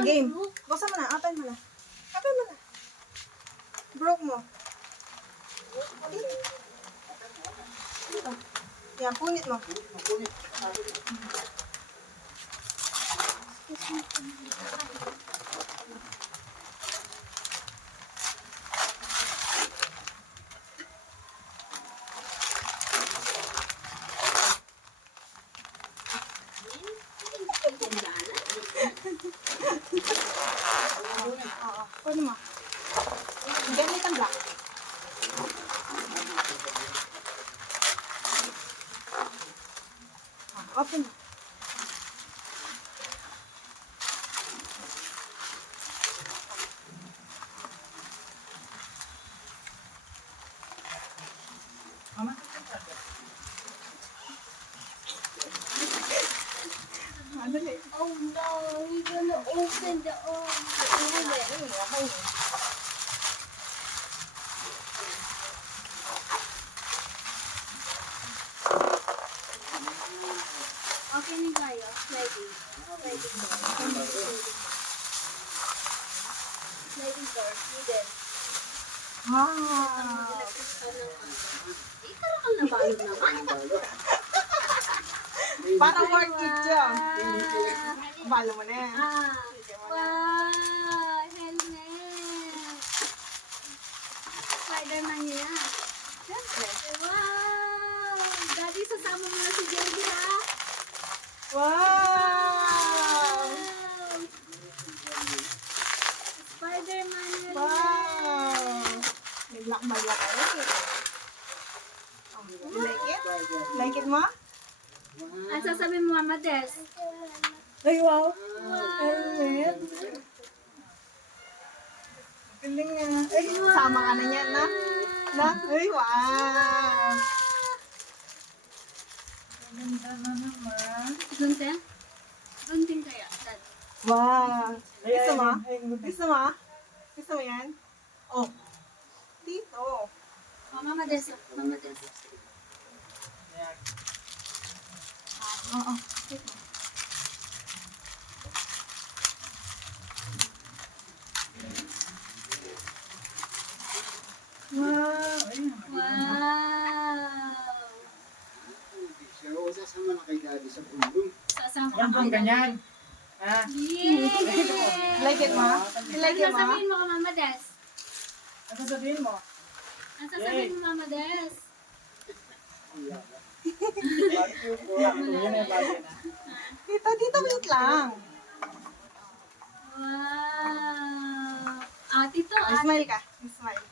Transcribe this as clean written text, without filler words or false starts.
Game. Buksan mo na. Open mo na. Open mo na. Broke mo. Yan, punit mo. Oo, kunin mo. Ganit ang black. Open mo. Mama? Madali. Oh no, we're gonna open the Okay na tayo. Sliding. Sliding door. Sliding door. Hidden. Wow. Parang kang nabalog naman. Parang worth it dyan. Balo mo na yan. Wow! Helmet! Spider-Man niya. Siyempre. Wow! Daddy, sasama mo na si Jerry, ha? Wow! Spider-Man niya. Wow! May black ba black kayo? Oh, you like it? Like it mo? Ang sasabihin mo, Mama Des? Ay, wow! Helmet! Galing nga. Ay, sama ka na niyan, na? Na? Ay, wow! Ganda na naman. Gunting? Gunting kaya, Dad? Wow! Gusto mo? Ay, Gusto mo? Gusto mo yan? Oh! Dito! Oh, Mama Des. Mama Des. Ayan. Oo. Wow! Ayan. Wow! Siya sasama na kay Daddy sa bundong. Sasama Yan ka bang kay ganyan? Ha? Yay! Like it mo? You like it Ano mo? sasabihin mo ka, Mama Des? Ano sabihin mo? Ano sasabihin mo, Mama Des? Thank you po. Yan ay bagay na. Dito, wait lang. Wow! Ate to, Smile ka. Smile.